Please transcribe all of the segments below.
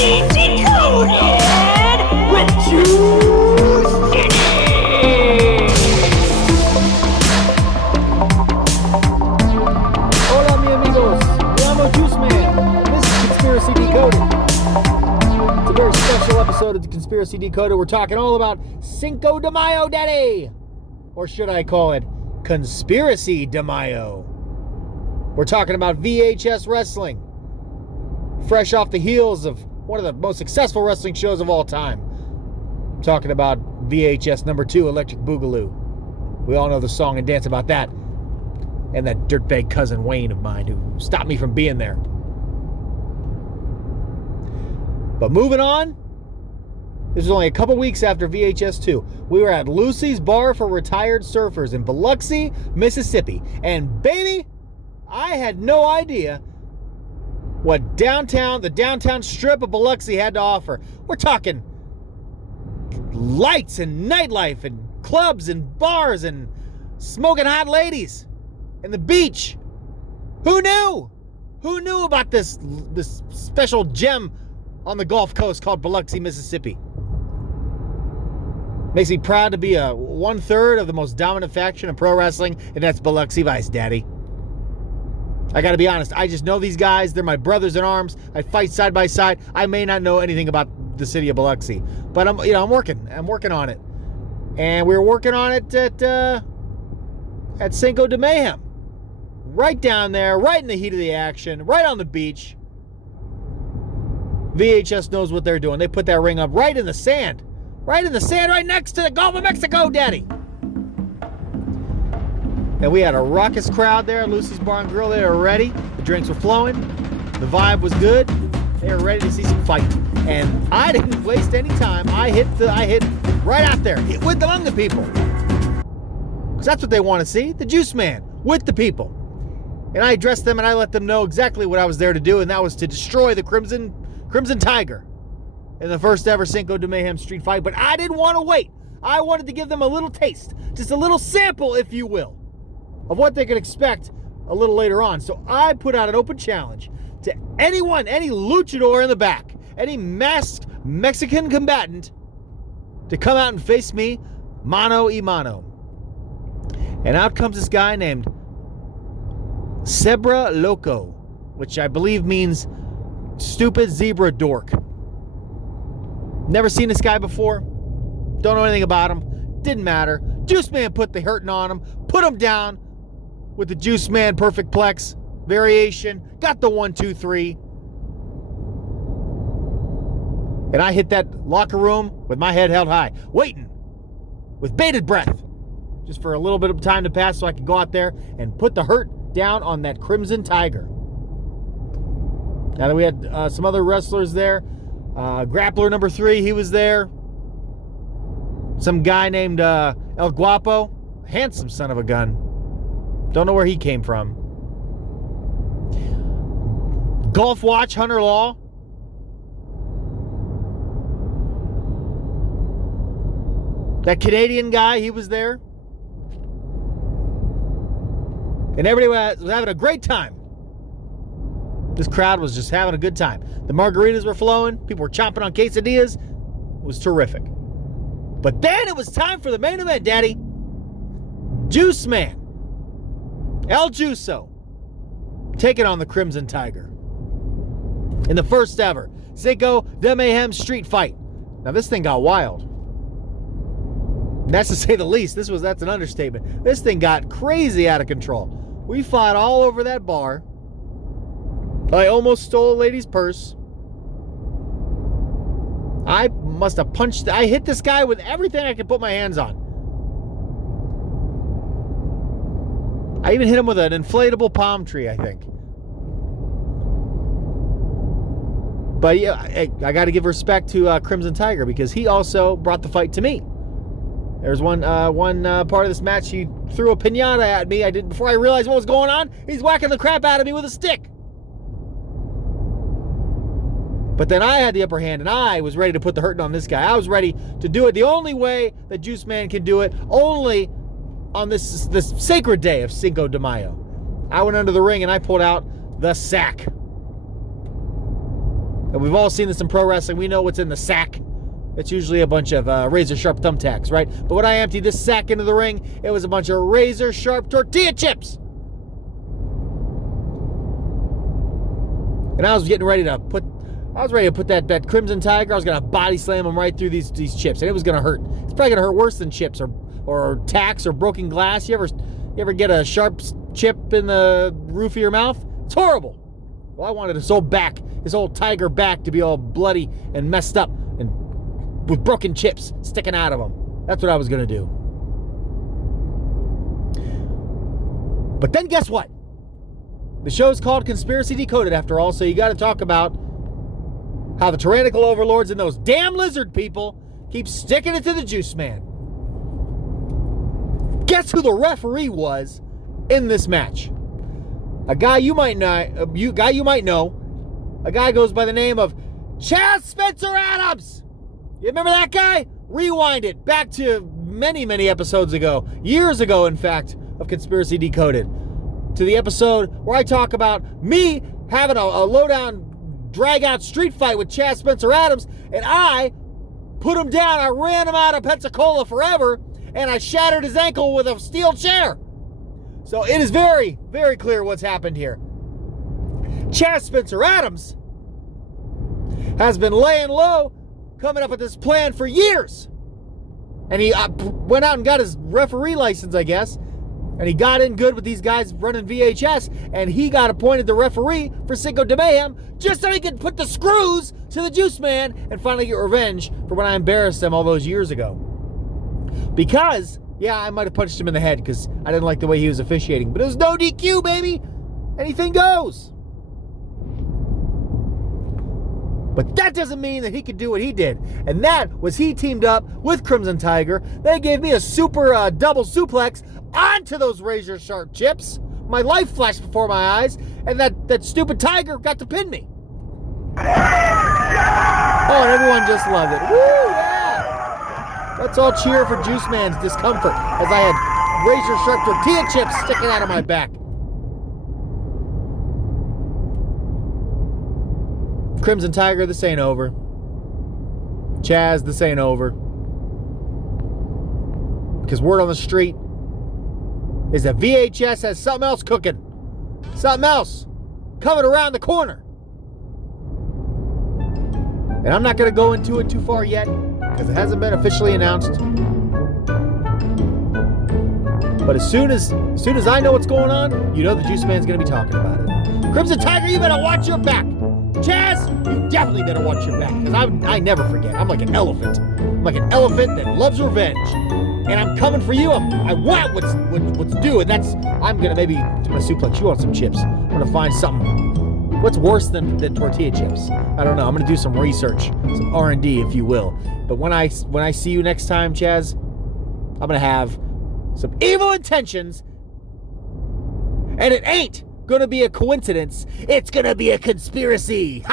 Decoded with Juiceman. Hola, mi amigos. Me llamo Juiceman, and this is Conspiracy Decoded. It's a very special episode of the Conspiracy Decoded. We're talking all about Cinco de Mayo, Daddy! Or should I call it Conspiracy de Mayo? We're talking about VHS wrestling. Fresh off the heels of one of the most successful wrestling shows of all time. I'm talking about VHS number 2, Electric Boogaloo. We all know the song and dance about that. And that dirtbag cousin Wayne of mine who stopped me from being there. But moving on, this was only a couple weeks after VHS 2. We were at Lucy's Bar for Retired Surfers in Biloxi, Mississippi. And baby, I had no idea what the downtown strip of Biloxi had to offer. We're talking lights and nightlife and clubs and bars and smoking hot ladies and the beach. Who knew? Who knew about this special gem on the Gulf Coast called Biloxi, Mississippi? Makes me proud to be a 1/3 of the most dominant faction in pro wrestling, and that's Biloxi Vice, Daddy. I gotta be honest, I just know these guys. They're my brothers in arms. I fight side by side. I may not know anything about the city of Biloxi, but I'm working on it. And we were working on it at Cinco de Mayhem. Right down there, right in the heat of the action, right on the beach. VHS knows what they're doing. They put that ring up right in the sand. Right in the sand, right next to the Gulf of Mexico, Daddy. And we had a raucous crowd there at Lucy's Bar and Grill. They were ready. The drinks were flowing. The vibe was good. They were ready to see some fight. And I didn't waste any time. I hit right out there, hit with among the people. Because that's what they want to see. The Juice Man with the people. And I addressed them and I let them know exactly what I was there to do, and that was to destroy the Crimson Tiger in the first ever Cinco de Mayhem street fight. But I didn't want to wait. I wanted to give them a little taste, just a little sample, if you will, of what they could expect a little later on. So I put out an open challenge to anyone, any luchador in the back, any masked Mexican combatant, to come out and face me mano a mano. And out comes this guy named Zebra Loco, which I believe means stupid zebra dork. Never seen this guy before. Don't know anything about him. Didn't matter. Juice Man put the hurting on him. Put him down with the Juice Man Perfect Plex variation. Got the 1, 2, 3. And I hit that locker room with my head held high, waiting with bated breath, just for a little bit of time to pass so I could go out there and put the hurt down on that Crimson Tiger. Now that we had some other wrestlers there, grappler number 3, he was there. Some guy named El Guapo, handsome son of a gun. Don't know where he came from. Golf Watch, Hunter Law. That Canadian guy, he was there. And everybody was having a great time. This crowd was just having a good time. The margaritas were flowing. People were chomping on quesadillas. It was terrific. But then it was time for the main event, Daddy. Juice Man, El Juico, taking on the Crimson Tiger in the first ever Cinco de Mayhem street fight. Now this thing got wild. That's to say the least. That's an understatement. This thing got crazy out of control. We fought all over that bar. I almost stole a lady's purse. I must have I hit this guy with everything I could put my hands on. I even hit him with an inflatable palm tree, I think. But yeah, I got to give respect to Crimson Tiger, because he also brought the fight to me. There's one part of this match, he threw a piñata at me. Before I realized what was going on, he's whacking the crap out of me with a stick. But then I had the upper hand, and I was ready to put the hurting on this guy. I was ready to do it the only way that Juice Man can do it, only on this sacred day of Cinco de Mayo. I went under the ring and I pulled out the sack. And we've all seen this in pro wrestling. We know what's in the sack. It's usually a bunch of razor-sharp thumbtacks, right? But when I emptied this sack into the ring, it was a bunch of razor-sharp tortilla chips. And I was ready to put that Crimson Tiger. I was gonna body slam him right through these chips, and it was gonna hurt. It's probably gonna hurt worse than chips or tacks or broken glass. You ever get a sharp chip in the roof of your mouth? It's horrible. Well, I wanted his old tiger back to be all bloody and messed up and with broken chips sticking out of him. That's what I was gonna do. But then guess what? The show's called Conspiracy Decoded after all, so you got to talk about how the tyrannical overlords and those damn lizard people keep sticking it to the Juiceman. Guess who the referee was in this match? A guy you might know. A guy goes by the name of Chaz Spencer Adams. You remember that guy? Rewind it back to many, many episodes ago, years ago, in fact, of Conspiracy Decoded, to the episode where I talk about me having a lowdown, drag-out street fight with Chaz Spencer Adams, and I put him down. I ran him out of Pensacola forever, and I shattered his ankle with a steel chair. So it is very, very clear what's happened here. Chaz Spencer Adams has been laying low, coming up with this plan for years. And he went out and got his referee license, I guess. And he got in good with these guys running VHS. And he got appointed the referee for Cinco de Mayhem just so he could put the screws to the Juiceman and finally get revenge for when I embarrassed him all those years ago. Because, yeah, I might have punched him in the head because I didn't like the way he was officiating. But it was no DQ, baby. Anything goes. But that doesn't mean that he could do what he did. And that was he teamed up with Crimson Tiger. They gave me a super double suplex onto those razor sharp chips. My life flashed before my eyes. And that stupid tiger got to pin me. Oh, and everyone just loved it. Woo, yeah. Let's all cheer for Juiceman's discomfort as I had razor sharp tortilla chips sticking out of my back. Crimson Tiger, this ain't over. Chaz, this ain't over. Because word on the street is that VHS has something else cooking. Something else coming around the corner. And I'm not going to go into it too far yet because it hasn't been officially announced. But as soon as I know what's going on, you know the Juiceman's going to be talking about it. Crimson Tiger, you better watch your back. Chaz, you definitely better watch your back, because I never forget. I'm like an elephant. I'm like an elephant that loves revenge. And I'm coming for you. I want what's due, and that's, I'm going to maybe do my suplex you on some chips. I'm going to find something. What's worse than tortilla chips? I don't know. I'm going to do some research, some R&D, if you will. But when I see you next time, Chaz, I'm going to have some evil intentions, and it ain't gonna be a coincidence. It's gonna be a conspiracy.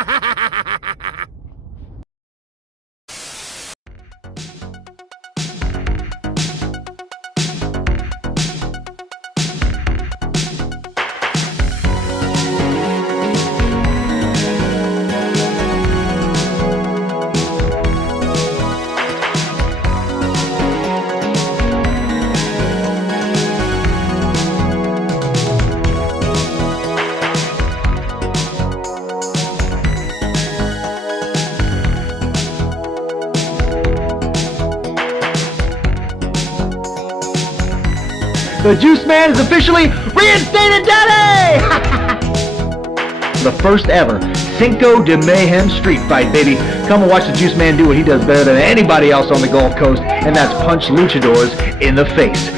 The Juiceman is officially reinstated, Daddy! The first ever Cinco de Mayhem street fight, baby. Come and watch the Juiceman do what he does better than anybody else on the Gulf Coast, and that's punch luchadors in the face.